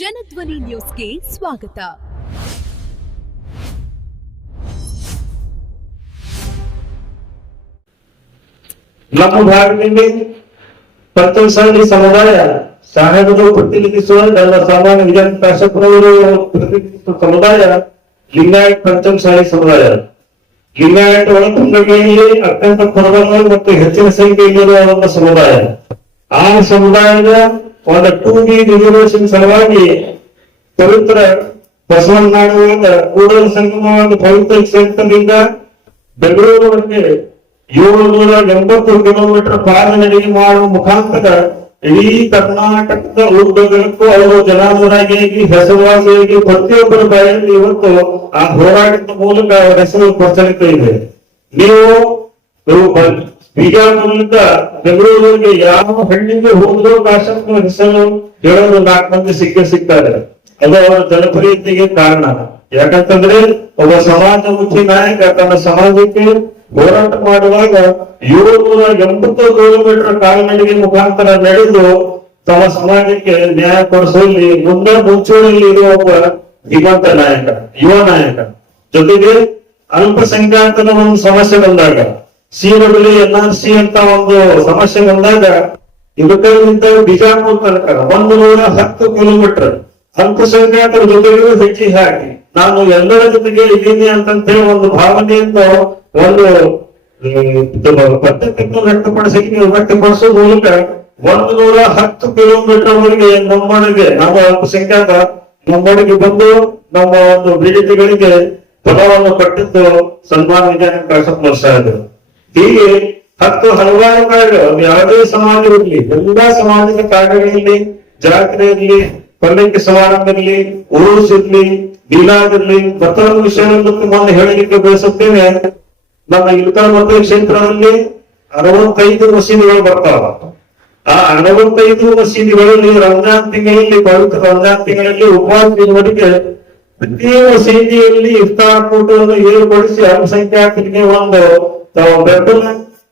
ಜನಧ್ವನಿ ನ್ಯೂಸ್ಗೆ ಸ್ವಾಗತ. ನಮ್ಮ ಭಾಗದಲ್ಲಿ ಪಂಚಮಸಾಲಿ ಸಮುದಾಯ ಸಾಹೇಬರು ಪ್ರತಿನಿಧಿಸುವ ನನ್ನ ಸಾಮಾನ್ಯ ವಿಧಾನ ಶಾಸಕರವರು ಪ್ರತಿನಿಧಿಸುವ ಸಮುದಾಯ ಲಿಂಗಾಯತ್ ಪಂಚಮಸಾಲಿ ಸಮುದಾಯ. ಲಿಂಗಾಯತ್ ಒಳತಂತ್ರಗಳಲ್ಲಿ ಅತ್ಯಂತ ಪ್ರಬಲ ಮತ್ತು ಹೆಚ್ಚಿನ ಸಂಖ್ಯೆಯಲ್ಲಿರುವ ಒಂದು ಸಮುದಾಯ. ಆ ಸಮುದಾಯದ ಒಂದು 2B ರಿಸರ್ವೇಶನ್ ಸಲುವಾಗಿ ಪವಿತ್ರ ಬಸವನಾಡುವಾಗ ಕೂಡಲ ಸಂಗಮವಾದ ಪವಿತ್ರ ಕ್ಷೇತ್ರದಿಂದ ಬೆಂಗಳೂರಿಗೆ 780 ಕಿಲೋಮೀಟರ್ ಪಾದನಡಿಗೆ ಮಾಡುವ ಮುಖಾಂತರ ಇಡೀ ಕರ್ನಾಟಕದ ಉದ್ದಗಲಕ್ಕೂ ಅವರು ಜನಾಂಗರಾಗಿ ಹೆಸರುವಾಸಿಯಾಗಿ ಪ್ರತಿಯೊಬ್ಬರ ಬಾಯಲ್ಲಿ ಇವತ್ತು ಆ ಹೋರಾಟದ ಮೂಲಕ ಅವರ ಹೆಸರು ಪ್ರಚಲಿತ ಇದೆ. ನೀವು ಬಿಜಾಪುರದಿಂದ ಬೆಂಗಳೂರಿಗೆ ಯಾವ ಹಳ್ಳಿಗೆ ಹೋದ್ರು ಕಾಶಪ್ಪನ ಹೆಸರು ಹೇಳೋದು 4 ಮಂದಿ ಸಿಗ್ತಾರೆ. ಅದು ಅವರ ಜನಪ್ರಿಯತೆಗೆ ಕಾರಣ. ಯಾಕಂತಂದ್ರೆ ಒಬ್ಬ ಸಮಾಜಮುಖಿ ನಾಯಕ ತನ್ನ ಸಮಾಜಕ್ಕೆ ಹೋರಾಟ ಮಾಡುವಾಗ 780 ಕಿಲೋಮೀಟರ್ ಕಾಲ್ನಡಿಗೆ ಮುಖಾಂತರ ನಡೆದು ತಮ್ಮ ಸಮಾಜಕ್ಕೆ ನ್ಯಾಯ ಕೊಡಿಸುವಲ್ಲಿ ಮುಂದೆ ಮುಂಚೂಣಿಯಲ್ಲಿ ಇರುವ ಒಬ್ಬ ಧೀಮಂತ ನಾಯಕ, ಯುವ ನಾಯಕ. ಜೊತೆಗೆ ಅಲ್ಪಸಂಖ್ಯಾತರ ಒಂದು ಸಮಸ್ಯೆ ಬಂದಾಗ CWL NRC ಅಂತ ಒಂದು ಸಮಸ್ಯೆ ಬಂದಾಗ ಇದಕ್ಕಿಂತ ಬಿಜಾಪುರ ತನಕ 110 ಕಿಲೋಮೀಟರ್ ಅಲ್ಪಸಂಖ್ಯಾತರ ಜೊತೆಗೂ ಹೆಜ್ಜೆ ಹಾಕಿ ನಾನು ಎಲ್ಲರ ಜೊತೆಗೆ ಇದ್ದೀನಿ ಅಂತ ಹೇಳಿ ಒಂದು ಭಾವನೆಯಿಂದ ಒಂದು ಪದ್ಧತಿಯನ್ನು ವ್ಯಕ್ತಪಡಿಸುವ ಮೂಲಕ 110 ಕಿಲೋಮೀಟರ್ ವರೆಗೆ ನಮ್ಮೊಳಗೆ ನಾವು ಅಲ್ಪಸಂಖ್ಯಾತ ನಮ್ಮೊಳಗೆ ಬಂದು ನಮ್ಮ ಒಂದು ಬೇಡಿಕೆಗಳಿಗೆ ಬಲವನ್ನು ಕೊಟ್ಟಿದ್ದು ಸನ್ಮಾನ ವಿಧಾನ ಕಾಶಪ್ಪನವರು. ಹೀಗೆ ಹಲವಾರು ಕಾರ್ಯಗಳು ಯಾವುದೇ ಸಮಾಜ ಇರಲಿ, ಎಲ್ಲಾ ಸಮಾಜದ ಕಾರ್ಯಗಳಲ್ಲಿ ಜಾತ್ರೆ ಇರಲಿ, ಪಲ್ಲಕ್ಕಿ ಸಮಾರಂಭ ಇರಲಿ, ಉರುಸ್ ಇರ್ಲಿ, ಮೀಲಾದ್ ಇರ್ಲಿ, ಮತ್ತೊಂದು ವಿಷಯವನ್ನು ಮೊನ್ನೆ ಹೇಳಲಿಕ್ಕೆ ಬಯಸುತ್ತೇನೆ. ನಮ್ಮ ಇಳಕಲ್ ಮತಕ್ಷೇತ್ರದಲ್ಲಿ 65 ಮಸೀದಿಗಳು ಬರ್ತಾವ. ಆ 65 ಮಸೀದಿಗಳಲ್ಲಿ ರಂಜಾನ್ ತಿಂಗಳಲ್ಲಿ, ಪವಿತ್ರ ರಂಜಾನ್ ತಿಂಗಳಲ್ಲಿ ಉಪವಾಸದವರೆಗೆ ಪ್ರತಿ ಮಸೀದಿಯಲ್ಲಿ ಇಫ್ತಾರ್ ಕೂಟವನ್ನು ಏರ್ಪಡಿಸಿ ಅಲ್ಪಸಂಖ್ಯಾತರಿಗೆ ಒಂದು ಬೆಂಬಲ,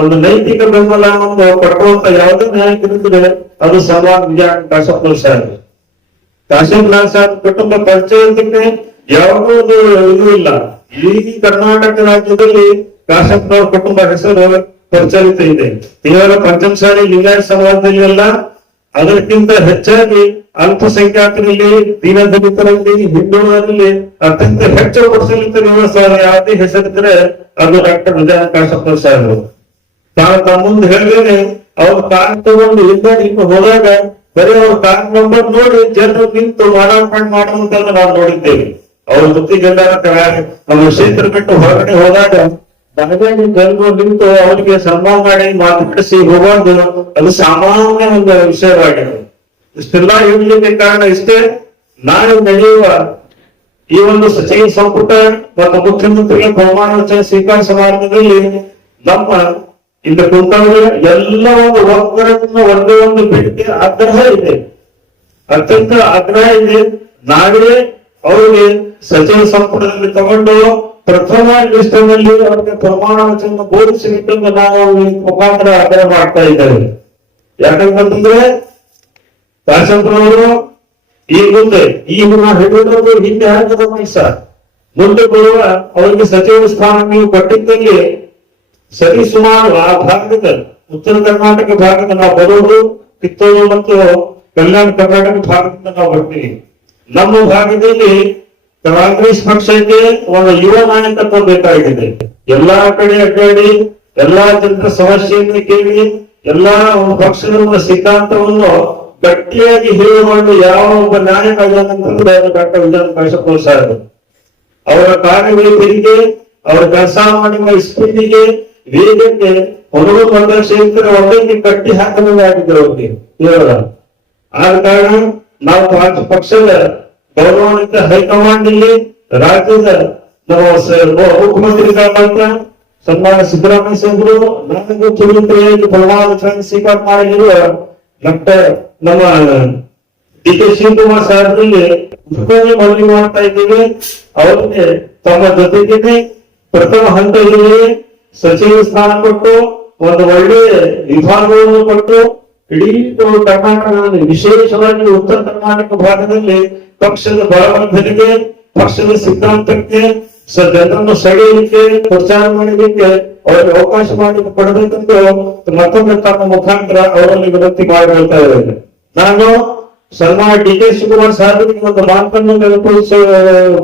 ಒಂದು ನೈತಿಕ ಬೆಂಬಲ ಒಂದು ಕೊಡುವಂತ ಯಾವುದೇ ನಾಯಕರಿದ್ರೆ ಅದು ಸನ್ಮಾನ ವಿಧಾನ ಕಾಶಪ್ಪನವರು ಸಾಹೇಬ್. ಕಾಶಪ್ಪನವರು ಸಾಹೇಬ್ ಕುಟುಂಬ ಪರಿಚಯಕ್ಕೆ ಯಾವುದೋ ಒಂದು ಇದು ಇಲ್ಲ. ಈ ಕರ್ನಾಟಕ ರಾಜ್ಯದಲ್ಲಿ ಕಾಶಪ್ಪನವ್ರ ಕುಟುಂಬ ಹೆಸರು ಪ್ರಚಲಿತ ಇದೆ. ಕೇವಲ ಪಂಚಮಸಾಲಿ ಲಿಂಗಾಯತ ಸಮಾಜದಲ್ಲಿ ಅಲ್ಲ, ಅದಕ್ಕಿಂತ ಹೆಚ್ಚಾಗಿ ಅಲ್ಪಸಂಖ್ಯಾತರಲ್ಲಿ, ದೀನದಲಿತರಲ್ಲಿ, ಹಿಂದುಳಿದರಲ್ಲಿ ಅತ್ಯಂತ ಹೆಚ್ಚು ಪ್ರಚಲಿತ ಯಾವುದೇ ಹೆಸರಿದ್ರೆ ಅದು ಡಾಕ್ಟರ್ ವಿಧಾನ ಕಾಶಪ್ಪನವರು ಸಾಹೇಬರು. ತಾನು ಮುಂದೆ ಹೇಳಿದ್ರೆ ಅವ್ರ ಕಾರ್ ತಗೊಂಡು ಇನ್ನು ಹೋದಾಗ ಬರೀ ಅವ್ರ ಕಾರ್ ನಂಬರ್ ನೋಡಿ ಜನರು ನಿಂತು ಮಾರಾಟ ಮಾಡುವಂತ ನಾವು ನೋಡಿದ್ದೇವೆ. ಅವ್ರ ಜೊತೆಗೆಲ್ಲ ನಮ್ಮ ಕ್ಷೇತ್ರ ಬಿಟ್ಟು ಹೊರಗಡೆ ಹೋದಾಗ ನನಗಾಗಿ ಜನರು ನಿಂತು ಅವರಿಗೆ ಸನ್ಮಾನ ಮಾಡಿ ಮಾತುಕಳಿಸಿ ಹೋಗೋದು ಅದು ಸಾಮಾನ್ಯ ಒಂದು ವಿಷಯವಾಗಿದೆ. ಇಷ್ಟೆಲ್ಲ ಹೇಳಲಿಕ್ಕೆ ಕಾರಣ ಇಷ್ಟೇ. ನಾಳೆ ನಡೆಯುವ ಈ ಒಂದು ಸಚಿವ ಸಂಪುಟ ಮತ್ತು ಮುಖ್ಯಮಂತ್ರಿಗಳ ಪ್ರಮಾಣ ವಚನ ಸ್ವೀಕಾರ ಸಮಾರಂಭದಲ್ಲಿ ನಮ್ಮ ಇಂದ ಕುಂತವರ ಎಲ್ಲ ಒಂದು ಒಗ್ಗಡನ್ನು ಒಂದೇ ಒಂದು ಬೇಡಿಕೆ ಆಗ್ರಹ ಇದೆ, ಅತ್ಯಂತ ಆಗ್ರಹ ಇದೆ. ನಾವೇ ಅವರಿಗೆ ಸಚಿವ ಸಂಪುಟದಲ್ಲಿ ತಗೊಂಡು ಪ್ರಥಮ ಲಿಸ್ಟ್ನಲ್ಲಿ ಅವರಿಗೆ ಪ್ರಮಾಣ ವಚನ ಬೋಧಿಸಬೇಕೆಂದು ನಾವು ಮುಖಾಂತರ ಆಗ್ರಹ ಮಾಡ್ತಾ ಇದ್ದೇವೆ. ಯಾಕಂತಂದ್ರೆ ಕಾಶಪ್ಪನವರು ಈ ಮುಂದೆ ನಾವು ಹೇಳುವುದು ಹಿಂದೆ ಹಾಕಿದ ವಯಸ್ಸ ಮುಂದೆ ಬರುವ ಅವರಿಗೆ ಸಚಿವ ಸ್ಥಾನ ನೀವು ಕೊಟ್ಟಿದ್ದಲ್ಲಿ ಸರಿ ಸುಮಾರು ಆ ಭಾಗದ ಉತ್ತರ ಕರ್ನಾಟಕ ಭಾಗದ ನಾವು ಬರೋದು ಕಿತ್ತೂರು ಮತ್ತು ಕಲ್ಯಾಣ ಕರ್ನಾಟಕ ಭಾಗದಿಂದ ನಾವು ಬರ್ತೀವಿ. ನಮ್ಮ ಭಾಗದಲ್ಲಿ ಕಾಂಗ್ರೆಸ್ ಪಕ್ಷಕ್ಕೆ ಒಂದು ಯುವ ನಾಯಕತ್ವ ಬೇಕಾಗಿದೆ. ಎಲ್ಲಾ ಕಡೆ ಅಡ್ಡಾಡಿ ಎಲ್ಲಾ ಜನರ ಸಮಸ್ಯೆಯನ್ನು ಕೇಳಿ ಎಲ್ಲಾ ಒಂದು ಪಕ್ಷದ ಸಿದ್ಧಾಂತವನ್ನು ಗಟ್ಟಿಯಾಗಿ ಹೇಳಿಕೊಂಡು ಯಾವ ಒಬ್ಬ ನಾಯಕ ಅಂತಂದ್ರೆ ಡಾಕ್ಟರ್ ವಿಧಾನ ಕಾಶಪ್ಪನವರು ಸಾಹೇಬರು. ಅವರ ಕಾರ್ಯವೈಖರಿಗೆ, ಅವರ ಕೆಲಸ ಮಾಡುವ ಸ್ಪೀಡಿಗೆ, ವೇಗಕ್ಕೆ ಹೊರಗು ಕ್ಷೇತ್ರ ಒಂದಕ್ಕೆ ಕಟ್ಟಿ ಹಾಕಬೇಕಾಗಿದ್ದರು ಅವ್ರಿಗೆ ಕೇವಲ. ಆದ ಕಾರಣ ನಾವು ಪಕ್ಷದ ಗೌರವಾನ್ವಿತ ಹೈಕಮಾಂಡ್ ಇಲ್ಲಿ ರಾಜ್ಯದ ನಮ್ಮ ಮುಖ್ಯಮಂತ್ರಿಗಳಾದಂತ ಸನ್ಮಾನ ಸಿದ್ದರಾಮಯ್ಯ ಸಾಹೇಬರು, ನಾನು ಮುಖ್ಯಮಂತ್ರಿಯಾಗಿ ಪ್ರಮಾಣ ವಚನ ಸ್ವೀಕಾರ ಮಾಡಲಿರುವ ಡಾಕ್ಟರ್ ನಮ್ಮ DK ಶಿವಕುಮಾರ್ ಸಾಹೇಬರಿಗೆ ಮನವಿ ಮಾಡ್ತಾ ಇದ್ದೇವೆ. ಅವರಿಗೆ ತಮ್ಮ ಜೊತೆಗೆ ಪ್ರಥಮ ಹಂತದಲ್ಲಿ ಸಚಿವ ಸ್ಥಾನ ಕೊಟ್ಟು ಒಂದು ಒಳ್ಳೆಯ ವಿಭಾಗವನ್ನು ಕೊಟ್ಟು ಇಡೀ ಕರ್ನಾಟಕದಲ್ಲಿ ವಿಶೇಷವಾಗಿ ಉತ್ತರ ಕರ್ನಾಟಕ ಭಾಗದಲ್ಲಿ ಪಕ್ಷದ ಬಲವರ್ಧನೆಗೆ, ಪಕ್ಷದ ಸಿದ್ಧಾಂತಕ್ಕೆ, ಜನರನ್ನು ಸೆಳೆಯಲಿಕ್ಕೆ, ಪ್ರಚಾರ ಮಾಡಲಿಕ್ಕೆ ಅವರಿಗೆ ಅವಕಾಶ ಮಾಡಿ ಕೊಡಬೇಕೆಂದು ಮತ್ತೊಮ್ಮೆ ತಮ್ಮ ಮುಖಾಂತರ ಅವರಲ್ಲಿ ವಿನಂತಿ ಮಾಡಿಕೊಳ್ತಾ ಇದ್ದೇನೆ. ನಾನು ಸನ್ಮಾನ್ಯ ಡಿ ಕೆ ಶಿವಕುಮಾರ್ ಸಾಹೇಬರಿಗೆ ಒಂದು ಮಾತನ್ನು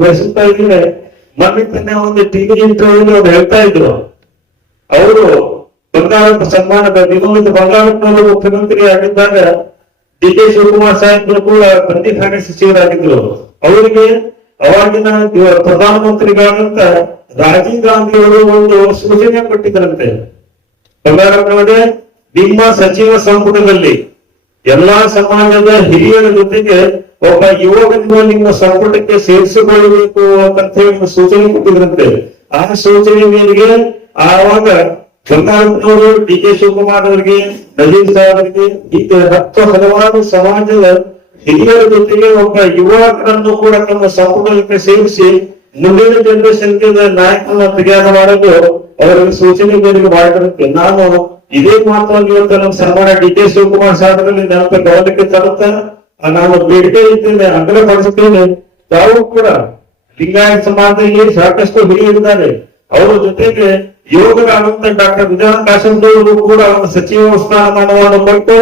ಬಯಸುತ್ತಾ ಇದ್ದೀನಿ. ಮೊನ್ನೆ ಒಂದು ಟಿವಿ ಇಂಟರ್ವ್ಯೂ ಅವ್ರು ಹೇಳ್ತಾ ಇದ್ರು, ಅವರು ಬಂಗಾಳದ ಸನ್ಮಾನದ ದಿವಂಗತ ಬಂಗಾಳದವರು ಮುಖ್ಯಮಂತ್ರಿ ಆಗಿದ್ದಾಗ ಡಿ ಕೆ ಶಿವಕುಮಾರ್ ಸಾಹೇಬರು ಕೂಡ ಖಾನೆ ಸಚಿವರಾಗಿದ್ರು. ಅವರಿಗೆ ಅವಾಗಿನ ಪ್ರಧಾನಮಂತ್ರಿಗಳಂತ ರಾಜೀವ್ ಗಾಂಧಿ ಅವರು ಒಂದು ಸೂಚನೆ ಕೊಟ್ಟಿದ್ದರಂತೆ, ಬಂಗಾಳದವರೇ ನಿಮ್ಮ ಸಚಿವ ಸಂಪುಟದಲ್ಲಿ ಎಲ್ಲಾ ಸಮಾಜದ ಹಿರಿಯರ ಜೊತೆಗೆ ಒಬ್ಬ ಯುವಕರನ್ನು ನಿಮ್ಮ ಸಂಪುಟಕ್ಕೆ ಸೇರಿಸಿಕೊಳ್ಳಬೇಕು ಅಂತ ಹೇಳಿ ಸೂಚನೆ ಕೊಟ್ಟಿದ್ರಂತೆ. ಆ ಸೂಚನೆ ಮೇರೆಗೆ ಆವಾಗ ಬಂಗಾಳದವರು ಡಿ ಕೆ ಶಿವಕುಮಾರ್ ಅವರಿಗೆ, ನಜೀರ್ ಸಾಹೇಬ್ ಅವರಿಗೆ ಹೀಗೆ ಹಲವಾರು ಸಮಾಜದ ಹಿರಿಯರ ಜೊತೆಗೆ ಒಬ್ಬ ಯುವಕರನ್ನು ಕೂಡ ತಮ್ಮ ಸಂಪುಟಕ್ಕೆ ಸೇರಿಸಿ ಮುಂದಿನ ಜನರೇಷನ್ಗೆ ನಾಯಕರನ್ನ ತಯಾರು ಮಾಡಲು ಅವರಿಗೆ ಸೂಚನೆ ಮೇರೆಗೆ ಮಾಡಿರುತ್ತೆ. ನಾನು ಇದೇ ಮಾತನ್ನು ಇವತ್ತು ನಮ್ಮ ಸನ್ಮಾನ್ಯ ಡಿ ಕೆ ಶಿವಕುಮಾರ್ ಸಾಹೇಬರಲ್ಲಿ ನನ್ನ ಗಮನಕ್ಕೆ ತರುತ್ತಾ ನಾನು ಬೇಡಿಕೆ ಇದ್ದೇನೆ, ಅಗ್ರಪಡಿಸುತ್ತೇನೆ. ತಾವು ಕೂಡ ಲಿಂಗಾಯತ ಸಮಾಜದಲ್ಲಿ ಸಾಕಷ್ಟು ಹಿರಿಯರಿದ್ದಾರೆ. ಅವರ ಜೊತೆಗೆ ಯೋಗರಾದಂತ ಡಾಕ್ಟರ್ ವಿಜಯ ಕಾಶಂಪುರವರು ಕೂಡ ಒಂದು ಸಚಿವ ಸ್ಥಾನಮಾನವನ್ನು ಕೊಟ್ಟು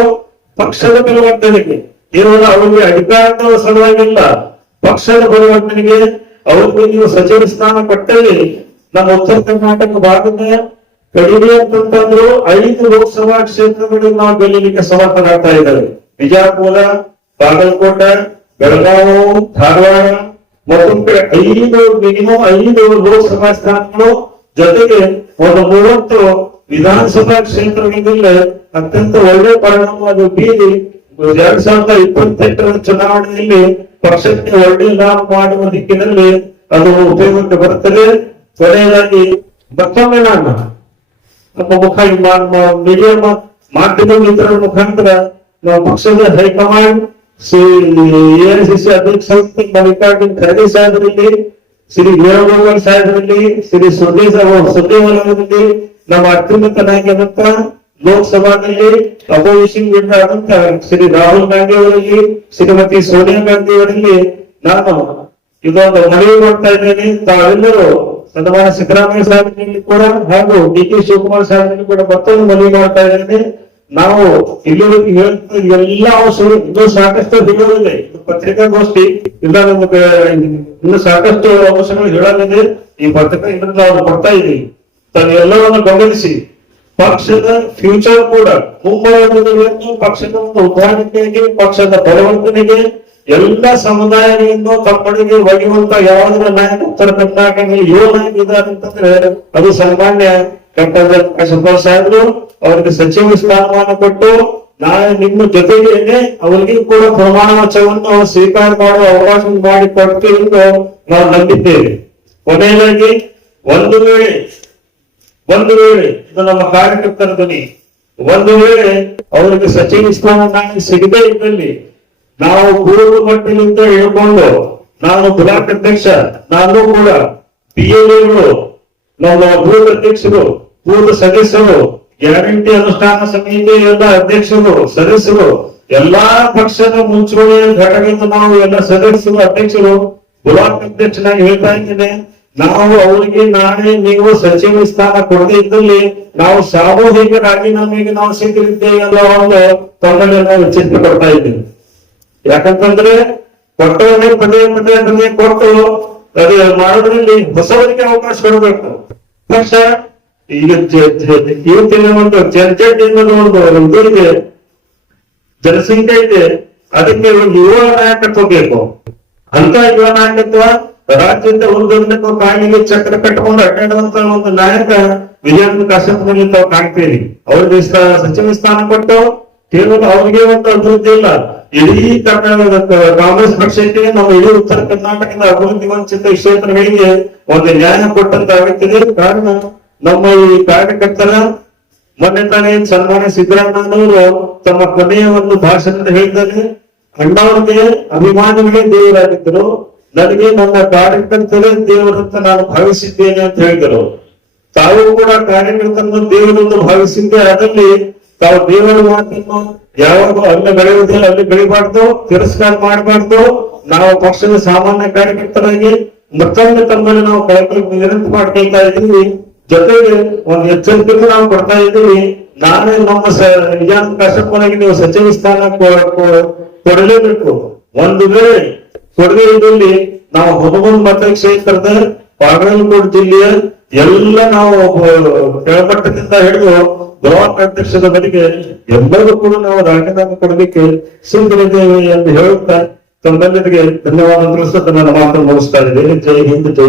ಪಕ್ಷದ ಬಲವರ್ಧನೆಗೆ, ಕೇವಲ ಅವರಿಗೆ ಅಧಿಕಾರದ ಸಲುವಾಗಿಲ್ಲ, ಪಕ್ಷದ ಬಲವರ್ಧನೆಗೆ ಅವ್ರಿಗೆ ನೀವು ಸಚಿವ ಸ್ಥಾನ ಕೊಟ್ಟಲ್ಲಿ ನಮ್ಮ ಉತ್ತರ ಕರ್ನಾಟಕ ಭಾಗದ ಕಡಿಮೆ ಅಂತಂದ್ರು 5 ಲೋಕಸಭಾ ಕ್ಷೇತ್ರಗಳಲ್ಲಿ ನಾವು ಗೆಲ್ಲಲಿಕ್ಕೆ ಸಮರ್ಥರಾಗ್ತಾ ಇದ್ದಾರೆ. ಬಿಜಾಪುರ, ಬಾಗಲಕೋಟೆ, ಬೆಳಗಾವಿ, ಧಾರವಾಡ ಮತ್ತೊಂದು 5 ಲೋಕಸಭಾ ಸ್ಥಾನಗಳು ಜೊತೆಗೆ ಒಂದು 30 ವಿಧಾನಸಭಾ ಕ್ಷೇತ್ರಗಳಲ್ಲಿ ಅತ್ಯಂತ ಒಳ್ಳೆ ಪರಿಣಾಮ ಬೀರಿ 2028ರ ಚುನಾವಣೆಯಲ್ಲಿ ಪಕ್ಷಕ್ಕೆ ಒಳ್ಳೆ ಲಾಭ ಮಾಡುವ ದಿಕ್ಕಿನಲ್ಲಿ ಅದು ಉಪಯೋಗಕ್ಕೆ ಬರುತ್ತದೆ. ಕೊನೆಯದಾಗಿ ಮತ್ತೊಮ್ಮೆ ನಾನು ನಮ್ಮ ಮೀಡಿಯಾ ಮಾಧ್ಯಮ ಮಿತ್ರರ ಮುಖಾಂತರ ನಮ್ಮ ಪಕ್ಷದ ಹೈಕಮಾಂಡ್, ಎಐಸಿಸಿ ಅಧ್ಯಕ್ಷ ಮಲ್ಲಿಕಾರ್ಜುನ್ ಖರ್ಗೆ ಸಾಹೇಬರಲ್ಲಿ, ಶ್ರೀ ವೇಣುಗೋಪಾಲ್ ಸಾಹೇಬರಲ್ಲಿ, ಶ್ರೀ ಸುರ್ಜೇವಾಲಾದಲ್ಲಿ, ನಮ್ಮ ಅತ್ಯುನ್ನತ ನಾಯಕರಂತ ಲೋಕಸಭಾದಲ್ಲಿ ಅಪೋಸಿಷನ್ ಲೀಡರ್ ಆದಂತ ಶ್ರೀ ರಾಹುಲ್ ಗಾಂಧಿ ಅವರಲ್ಲಿ, ಶ್ರೀಮತಿ ಸೋನಿಯಾ ಗಾಂಧಿ ಅವರಲ್ಲಿ ನಾನು ಇದೊಂದು ಮನವಿ ಮಾಡ್ತಾ ಇದ್ದೇನೆ. ತಾವೆಲ್ಲರೂ ಸನ್ಮಾನ್ಯ ಸಿದ್ದರಾಮಯ್ಯ ಸಾಹೇಬರಲ್ಲಿ ಕೂಡ ಹಾಗೂ ಡಿ ಕೆ ಶಿವಕುಮಾರ್ ಸಾಹೇಬರಲ್ಲಿ ಕೂಡ ಮತ್ತೊಂದು ಮನವಿ ಮಾಡ್ತಾ ಇದ್ದೇನೆ. ನಾವು ಇಲ್ಲಿವರೆಗೆ ಹೇಳ್ತಾ ಎಲ್ಲ ಅಂಶಗಳು ಇನ್ನೂ ಸಾಕಷ್ಟು ಹೇಳೋದಿದೆ, ಪತ್ರಿಕಾಗೋಷ್ಠಿ ಇಲ್ಲ, ನಮಗೆ ಇನ್ನು ಸಾಕಷ್ಟು ಅಂಶಗಳು ಹೇಳಲಿದೆ. ಈ ಪತ್ರಿಕಾ ಇದನ್ನು ನಾವು ಕೊಡ್ತಾ ಇದ್ದೀವಿ. ತಾವೆಲ್ಲವನ್ನು ಗಮನಿಸಿ ಪಕ್ಷದ ಫ್ಯೂಚರ್ ಕೂಡ ಮುಂಬರುವ ಪಕ್ಷದ ಒಂದು ಉದಾಹರಣೆಗೆ, ಪಕ್ಷದ ಬಲವರ್ಧನೆಗೆ ಎಲ್ಲ ಸಮುದಾಯಗಳನ್ನು ತಮ್ಮೊಳಗೆ ಒಯ್ಯುವಂತ ಯಾವುದರ ನಾಯಕ ಉತ್ತರ ಕರ್ನಾಟಕದಲ್ಲಿ ಯುವ ನಾಯಕ ಇದ್ದಾರೆ ಅಂತಂದ್ರೆ ಅದು ಸನ್ಮಾನ್ಯ ಡಾಕ್ಟರ್ ಕಾಶಂಪುರ ಸಾಹೇಬರು. ಅವರಿಗೆ ಸಚಿವ ಸ್ಥಾನಮಾನ ಕೊಟ್ಟು ನಾಳೆ ನಿಮ್ಮ ಜೊತೆಗೇನೆ ಅವರಿಗೂ ಕೂಡ ಪ್ರಮಾಣ ವಚನವನ್ನು ಸ್ವೀಕಾರ ಮಾಡುವ ಅವಕಾಶ ಮಾಡಿಕೊಟ್ಟು ಎಂದು ನಾವು ನಂಬಿದ್ದೇವೆ. ಕೊನೆಯದಾಗಿ ಒಂದು ವೇಳೆ ಇದು ನಮ್ಮ ಕಾರ್ಯಕರ್ತರ ಧ್ವನಿ, ಒಂದು ವೇಳೆ ಅವರಿಗೆ ಸಚಿವ ಸ್ಥಾನ ಸಿಗದೇ ಇದ್ದಲ್ಲಿ ನಾವು ಪೂರ್ವ ಮಟ್ಟದಿಂದ ಹೇಳ್ಕೊಂಡು ನಾನು ಬ್ಲಾಕ್ ಅಧ್ಯಕ್ಷ, ನಾನು ಕೂಡ PLAಗಳು, ನಮ್ಮ ಬೂತ್ ಅಧ್ಯಕ್ಷರು, ಬೂತ್ ಸದಸ್ಯರು, ಗ್ಯಾರಂಟಿ ಅನುಷ್ಠಾನ ಸಮಿತಿ ಎಲ್ಲ ಅಧ್ಯಕ್ಷರು, ಸದಸ್ಯರು, ಎಲ್ಲಾ ಪಕ್ಷದ ಮುಂಚೂಣಿ ಘಟಕದ ನಾವು ಎಲ್ಲ ಸದಸ್ಯರು, ಅಧ್ಯಕ್ಷರು, ಬ್ಲಾಕ್ ಅಧ್ಯಕ್ಷನಾಗಿ ಹೇಳ್ತಾ ಇದ್ದೇನೆ. ನಾವು ಅವರಿಗೆ ನಾಳೆ ನೀವು ಸಚಿವ ಸ್ಥಾನ ಕೊಡದೇ ಇದ್ದಲ್ಲಿ ನಾವು ಸಾಮೂಹಿಕ ರಾಜೀನಾಮೆಗೆ ನಾವು ಸಿಗಲಿದ್ದೇವೆ ಅನ್ನೋ ಒಂದು ತಮ್ಮಲ್ಲಿ ನಾವು ಚಿಂತೆ ಕೊಡ್ತಾ ಇದ್ದೇವೆ. ಯಾಕಂತಂದ್ರೆ ಕೊಟ್ಟವನ್ನೇ ಪದೇ ಕೊಟ್ಟು ಅದು ಮಾಡೋದ್ರಲ್ಲಿ ಹೊಸವರಿಗೆ ಅವಕಾಶ ಕೊಡಬೇಕು. ಪಕ್ಷ ಈಗ ಇವತ್ತಿನ ಒಂದು ಒಂದು ಇದೆ, ಜನಸಂಖ್ಯೆ ಇದೆ, ಅದಕ್ಕೆ ಒಂದು ಯುವ ನಾಯಕತ್ವ ಬೇಕು. ಅಂತ ಯುವ ನಾಯಕತ್ವ ರಾಜ್ಯದ ಉದ್ದಕ್ಕೂ ಕಾಯಿಗೆ ಚಕ್ರ ಕಟ್ಟಿಕೊಂಡು ಅಡ್ಡಾಡುವಂತ ಒಂದು ನಾಯಕ ವಿಜಯಪುರ ಕಾಶ್ಯಪದಲ್ಲಿ ತಾವು ಕಾಣ್ತೀವಿ. ಅವ್ರಿಗೆ ಸಚಿವ ಸ್ಥಾನ ಕೊಟ್ಟು ಕೇವಲ ಅವ್ರಿಗೆ ಒಂದು ಅಭಿವೃದ್ಧಿ ಇಲ್ಲ, ಇಡೀ ಕಾಂಗ್ರೆಸ್ ಪಕ್ಷಕ್ಕೆ ನಮ್ಮ ಇಡೀ ಉತ್ತರ ಕರ್ನಾಟಕದ ಅಭಿವೃದ್ಧಿ ವಂಚಿತ ಕ್ಷೇತ್ರಗಳಿಗೆ ಒಂದು ನ್ಯಾಯ ಕೊಟ್ಟಂತ ಆಗುತ್ತದೆ. ಕಾರಣ ನಮ್ಮ ಈ ಕಾರ್ಯಕರ್ತರ ಮೊನ್ನೆ ತಾನೇ ಸನ್ಮಾನ್ಯ ಸಿದ್ದರಾಮಯ್ಯನವರು ತಮ್ಮ ಕೊನೆಯ ಒಂದು ಭಾಷಣದ ಹೇಳಿದ್ದಾರೆ, ಅಣ್ಣವ್ರಿಗೆ ಅಭಿಮಾನಿಗಳೇ ದೇವರಾಗಿದ್ದರು, ನನಗೆ ನನ್ನ ಕಾರ್ಯಕರ್ತರೇ ದೇವರಂತ ನಾನು ಭಾವಿಸಿದ್ದೇನೆ ಅಂತ ಹೇಳಿದರು. ತಾವು ಕೂಡ ಕಾರ್ಯಕರ್ತರನ್ನು ದೇವರೆಂದು ಭಾವಿಸಿದ್ದೆ, ಅದರಲ್ಲಿ ತಾವು ದೇವರ ಮಾತನ್ನು ಯಾವಾಗ ಅಲ್ಲಿ ಬೆಳೆಯುವುದಿಲ್ಲ ಅಲ್ಲಿ ಬೆಳಿಬಾರ್ದು, ತಿರಸ್ಕಾರ ಮಾಡಬಾರ್ದು. ನಾವು ಪಕ್ಷದ ಸಾಮಾನ್ಯ ಕಾರ್ಯಕರ್ತರಾಗಿ ಮತ್ತೊಮ್ಮೆ ತಮ್ಮಲ್ಲಿ ನಾವು ಕಳಕಳಿ ವಿನಂತಿ ಮಾಡ್ಕೊಳ್ತಾ ಇದ್ದೀವಿ. ಜೊತೆಗೆ ಒಂದು ಎಚ್ಚರಿಕೆಯನ್ನು ನಾವು ಕೊಡ್ತಾ ಇದ್ದೀವಿ. ನಾನೇ ನಮ್ಮ ವಿಜಾನ ಕಷ್ಟಪನಾಗಿ ನೀವು ಸಚಿವ ಸ್ಥಾನ ಕೊಡಲೇಬೇಕು. ಒಂದು ವೇಳೆ ಕೊಡದೇ ಇದ್ದಲ್ಲಿ ನಾವು ಹುನಗುಂದ ಮತಕ್ಷೇತ್ರದ ಬಾಗಲಕೋಟೆ ಜಿಲ್ಲೆಯ ಎಲ್ಲ ನಾವು ಕೆಳಮಟ್ಟದಿಂದ ಹಿಡಿದು ಬ್ಲಾಕ್ ಅಧ್ಯಕ್ಷರವರೆಗೆ ಎಲ್ಲರೂ ಕೂಡ ನಾವು ರಾಜೀನಾಮೆ ಕೊಡಲಿಕ್ಕೆ ಸಿದ್ಧರಿದ್ದೇವೆ ಎಂದು ಹೇಳುತ್ತಾ ತಮ್ಮೆಲ್ಲರಿಗೆ ಧನ್ಯವಾದ ತಿಳಿಸುತ್ತಾ ನನ್ನ ಮಾತನ್ನು ಮುಗಿಸ್ತಾ ಇದ್ದೇನೆ. ಜೈ ಹಿಂದ್, ಜೈ